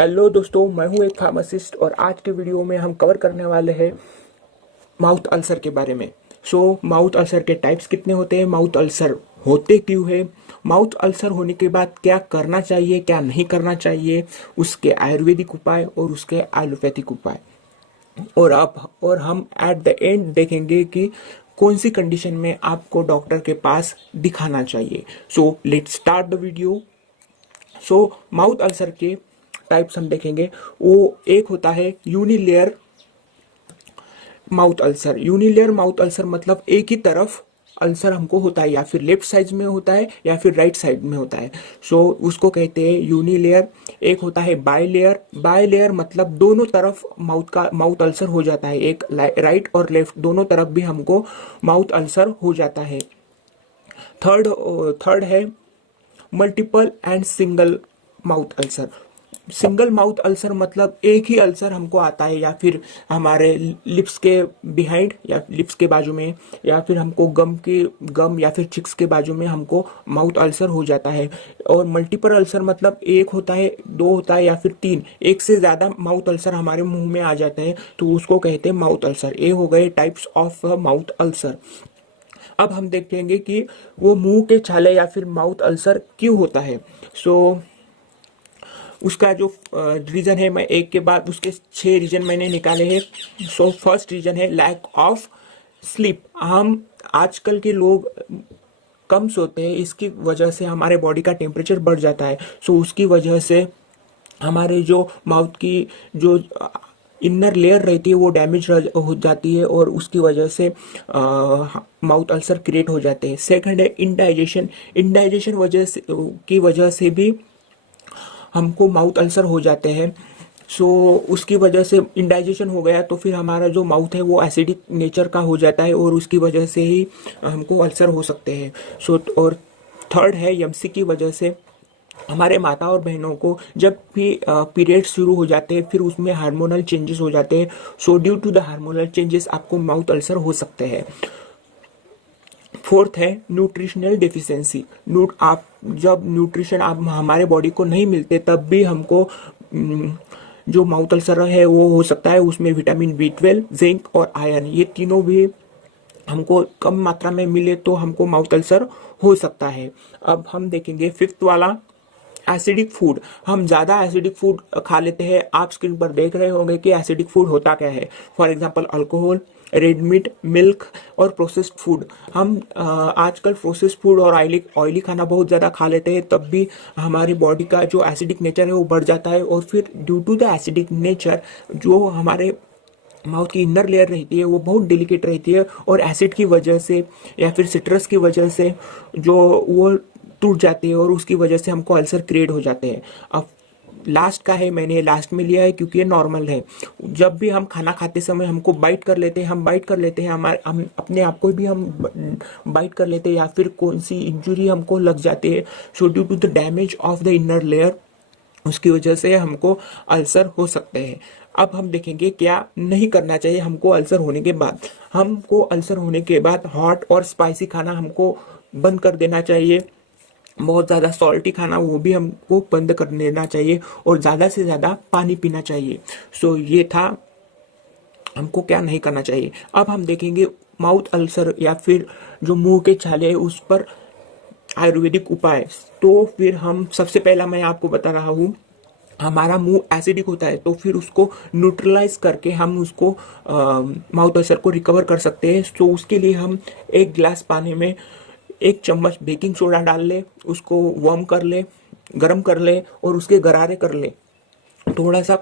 Hello दोस्तों, मैं हूं एक फार्मासिस्ट और आज के वीडियो में हम कवर करने वाले हैं माउथ अल्सर के बारे में। माउथ अल्सर के टाइप्स कितने होते हैं, माउथ अल्सर होते क्यों है, माउथ अल्सर होने के बाद क्या करना चाहिए क्या नहीं करना चाहिए, उसके आयुर्वेदिक उपाय और उसके एलोपैथिक उपाय, और हम एट द एंड देखेंगे कि कौन सी कंडीशन में आपको डॉक्टर के पास दिखाना चाहिए। Let's start the video. Mouth ulcer के टाइप्स हम देखेंगे। वो एक होता है यूनिलेयर माउथ अल्सर। यूनिलेयर माउथ अल्सर मतलब एक ही तरफ अल्सर हमको होता है, या फिर लेफ्ट साइड में होता है या फिर राइट साइड में होता है। उसको कहते हैं यूनिलेयर। एक होता है बायलेयर। बायलेयर मतलब दोनों तरफ माउथ अल्सर हो जाता है, एक राइट और लेफ्ट दोनों तरफ भी हमको माउथ अल्सर हो जाता है। थर्ड है multiple and single mouth ulcer. Single mouth ulcer मतलब एक ही अल्सर हमको आता है, या फिर हमारे लिप्स के बिहाइंड या लिप्स के बाजू में, या फिर हमको गम या फिर चिक्स के बाजू में हमको माउथ अल्सर हो जाता है। और मल्टीपल अल्सर मतलब एक होता है, दो होता है या फिर तीन, एक से ज्यादा माउथ अल्सर हमारे मुंह में आ जाते हैं, तो उसको कहते हैं माउथ अल्सर। ये हो गए टाइप्स ऑफ माउथ अल्सर। अब हम देखेंगे कि वो मुंह के छाले या फिर माउथ अल्सर क्यों होता है। उसका जो रीजन है, मैं एक के बाद उसके 6 रीजन मैंने निकाले हैं। फर्स्ट रीजन है लैक ऑफ स्लीप। हम आजकल के लोग कम सोते हैं, इसकी वजह से हमारे बॉडी का टेम्परेचर बढ़ जाता है। उसकी वजह से हमारे जो माउथ की जो इनर लेयर रहती है वो डैमेज हो जाती है, और उसकी वजह से माउथ अल्सर क्रिएट हो जाते हैं। सेकंड है इंडाइजेशन। इंडाइजेशन की वजह से भी हमको माउथ अल्सर हो जाते हैं। उसकी वजह से इंडाइजेशन हो गया तो फिर हमारा जो माउथ है वो एसिडिक नेचर का हो जाता है, और उसकी वजह से ही हमको अल्सर हो सकते हैं। और थर्ड है यमसी की वजह से। हमारे माता और बहनों को जब भी पीरियड शुरू हो जाते हैं फिर उसमें हार्मोनल चेंजेस हो जाते हैं। Due to the hormonal changes आपको माउथ अल्सर हो सकते हैं। फोर्थ है न्यूट्रिशनल डेफिशिएंसी। आप जब न्यूट्रिशन आप हमारे बॉडी को नहीं मिलते तब भी हमको जो माउथ अल्सर है वो हो सकता है। उसमें विटामिन B12, जिंक और आयरन, ये तीनों भी हमको कम मात्रा में मिले तो हमको माउथ अल्सर हो सकता है। अब हम देखेंगे फिफ्थ वाला एसिडिक फूड। हम ज़्यादा एसिडिक फूड खा लेते हैं। आप स्क्रीन पर देख रहे होंगे कि एसिडिक फूड होता क्या है। For example alcohol, red meat, milk और प्रोसेस्ड फूड। हम आजकल प्रोसेस्ड फूड और ऑयली खाना बहुत ज़्यादा खा लेते हैं, तब भी हमारी बॉडी का जो एसिडिक नेचर है वो बढ़ जाता है। और फिर due to the acidic nature जो हमारे माउथ की इनर लेयर रहती है वो बहुत डिलिकेट रहती है, और एसिड की वजह से या फिर सिट्रस की वजह से जो वो टूट जाती है, और उसकी वजह से हमको अल्सर क्रिएट हो जाते हैं। अब लास्ट का है, मैंने लास्ट में लिया है क्योंकि ये नॉर्मल है। जब भी हम खाना खाते समय हमको बाइट कर लेते हैं, हमारे हम अपने आप को भी हम बाइट कर लेते हैं, या फिर कौन सी इंजुरी हमको लग जाती है। Due to the damage of the inner layer, उसकी वजह से हमको अल्सर हो सकते हैं। अब हम देखेंगे क्या नहीं करना चाहिए हमको अल्सर होने के बाद। हमको अल्सर होने के बाद हॉट और स्पाइसी खाना हमको बंद कर देना चाहिए। बहुत ज़्यादा सॉल्टी खाना वो भी हमको बंद कर देना चाहिए, और ज़्यादा से ज़्यादा पानी पीना चाहिए। ये था हमको क्या नहीं करना चाहिए। अब हम देखेंगे माउथ अल्सर या फिर जो मुंह के छाले है उस पर आयुर्वेदिक उपाय। फिर हम सबसे पहला मैं आपको बता रहा हूँ, हमारा मुंह एसिडिक होता है तो फिर उसको न्यूट्रलाइज करके हम उसको माउथ अल्सर को रिकवर कर सकते हैं। उसके लिए हम एक गिलास पानी में 1 चम्मच बेकिंग सोडा डाल ले, उसको वार्म कर ले, गर्म कर ले और उसके गरारे कर ले। थोड़ा सा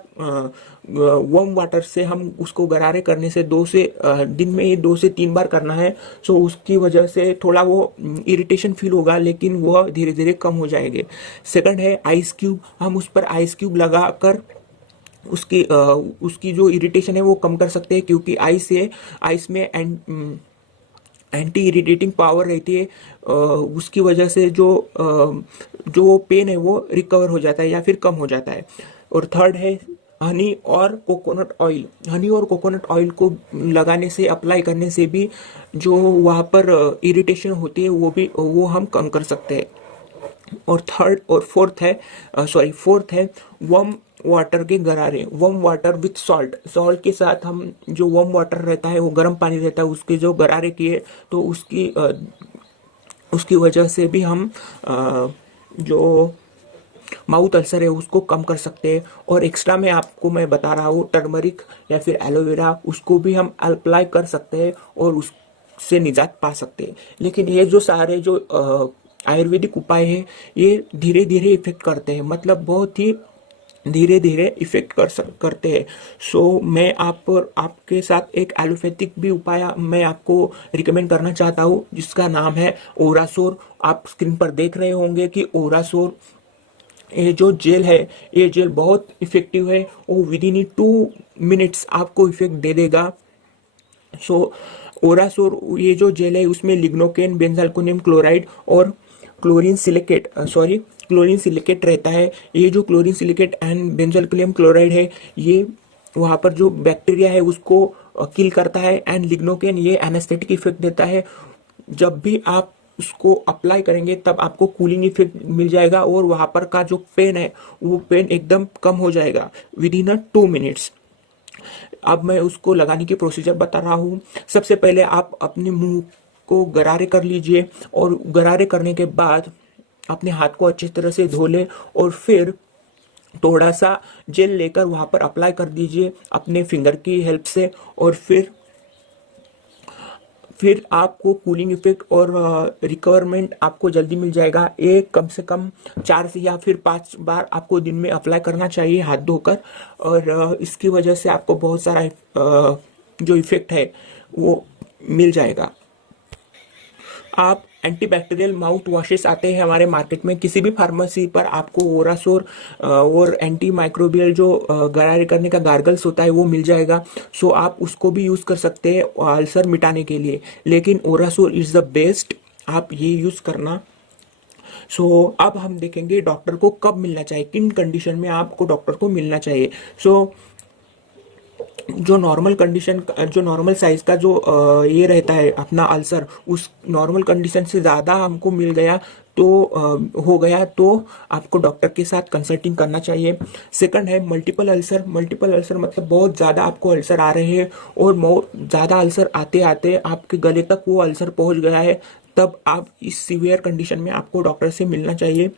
वार्म वाटर से हम उसको गरारे करने से दिन में ही 2 से 3 बार करना है। उसकी वजह से थोड़ा वो इरिटेशन फील होगा, लेकिन वह धीरे धीरे कम हो जाएंगे। सेकंड है आइस क्यूब। हम उस पर आइस क्यूब लगा कर उसकी जो इरिटेशन है वो कम कर सकते हैं, क्योंकि आइस में एंटी इरिटेटिंग पावर रहती है। उसकी वजह से जो पेन है वो रिकवर हो जाता है या फिर कम हो जाता है। और थर्ड है हनी और कोकोनट ऑयल। हनी और कोकोनट ऑयल को लगाने से, अप्लाई करने से भी जो वहाँ पर इरिटेशन होती है वो हम कम कर सकते हैं। और फोर्थ है वार्म वाटर के गरारे, warm water with salt, salt के साथ हम जो वार्म वाटर रहता है वो गर्म पानी रहता है उसके जो गरारे किए तो उसकी वजह से भी हम जो माउथ अल्सर है उसको कम कर सकते हैं। और एक्स्ट्रा में आपको मैं बता रहा हूँ टर्मरिक या फिर एलोवेरा, उसको भी हम अप्लाई कर सकते हैं और उससे निजात पा सकते हैं। लेकिन ये जो सारे जो आयुर्वेदिक उपाय है ये धीरे धीरे इफेक्ट करते हैं, मतलब बहुत ही धीरे धीरे इफेक्ट करते हैं। सो मैं आपके साथ एक एलोपैथिक भी उपाय मैं आपको रिकमेंड करना चाहता हूँ जिसका नाम है ओरासोर। आप स्क्रीन पर देख रहे होंगे कि ओरासोर ये जो जेल है ये जेल बहुत इफेक्टिव है, वो विद इन 2 मिनट्स आपको इफेक्ट दे देगा। सो ओरासोर ये जो जेल है उसमें लिग्नोकेन, बेंजाल्कोनियम क्लोराइड और क्लोरीन सिलिकेट रहता है। ये जो क्लोरीन सिलिकेट एंड बेंजोल्कुलियम क्लोराइड है ये वहाँ पर जो बैक्टीरिया है उसको किल करता है। एंड लिग्नोकेन ये एनेस्थेटिक इफेक्ट देता है। जब भी आप उसको अप्लाई करेंगे तब आपको कूलिंग इफेक्ट मिल जाएगा और वहाँ पर का जो पेन है वो पेन एकदम कम हो जाएगा विद इन 2 मिनट्स। अब मैं उसको लगाने की प्रोसीजर बता रहा हूँ। सबसे पहले आप अपने मुंह को गरारे कर लीजिए और गरारे करने के बाद अपने हाथ को अच्छी तरह से धो लें और फिर थोड़ा सा जेल लेकर वहां पर अप्लाई कर दीजिए अपने फिंगर की हेल्प से। और फिर आपको कूलिंग इफेक्ट और रिकवरमेंट आपको जल्दी मिल जाएगा। ये कम से कम 4 से या फिर 5 बार आपको दिन में अप्लाई करना चाहिए हाथ धोकर। और इसकी वजह से आपको बहुत सारा जो इफेक्ट है वो मिल जाएगा। आप एंटीबैक्टीरियल माउथ वॉशेस आते हैं हमारे मार्केट में, किसी भी फार्मेसी पर आपको ओरासोर और एंटी माइक्रोबियल जो गरारे करने का गार्गल्स होता है वो मिल जाएगा। सो आप उसको भी यूज़ कर सकते हैं अल्सर मिटाने के लिए, लेकिन ओरासोर इज़ द बेस्ट, आप ये यूज़ करना। अब हम देखेंगे डॉक्टर को कब मिलना चाहिए, किन कंडीशन में आपको डॉक्टर को मिलना चाहिए। जो नॉर्मल साइज का जो ये रहता है अपना अल्सर, उस नॉर्मल कंडीशन से ज़्यादा हमको मिल गया तो हो गया तो आपको डॉक्टर के साथ कंसल्टिंग करना चाहिए। सेकंड है मल्टीपल अल्सर। मल्टीपल अल्सर मतलब बहुत ज़्यादा आपको अल्सर आ रहे हैं और ज़्यादा अल्सर आते आते आपके गले तक वो अल्सर पहुंच गया है, तब आप इस सीवियर कंडीशन में आपको डॉक्टर से मिलना चाहिए।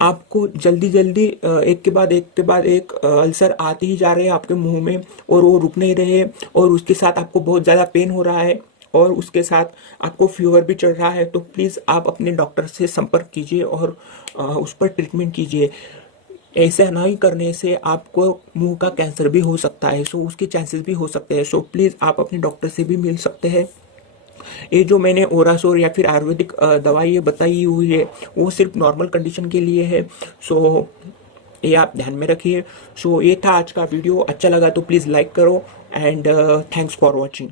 आपको जल्दी जल्दी एक के बाद एक अल्सर आते ही जा रहे हैं आपके मुंह में और वो रुक नहीं रहे और उसके साथ आपको बहुत ज़्यादा पेन हो रहा है और उसके साथ आपको फीवर भी चढ़ रहा है, तो प्लीज़ आप अपने डॉक्टर से संपर्क कीजिए और उस पर ट्रीटमेंट कीजिए। ऐसा नहीं करने से आपको मुंह का कैंसर भी हो सकता है, सो उसके चांसेस भी हो सकते हैं। सो प्लीज़ आप अपने डॉक्टर से भी मिल सकते हैं। ये जो मैंने ओरासोर या फिर आयुर्वेदिक दवाई ये बताई हुई है वो सिर्फ नॉर्मल कंडीशन के लिए है। सो ये आप ध्यान में रखिए। सो ये था आज का वीडियो, अच्छा लगा तो प्लीज़ लाइक करो एंड थैंक्स फॉर वॉचिंग।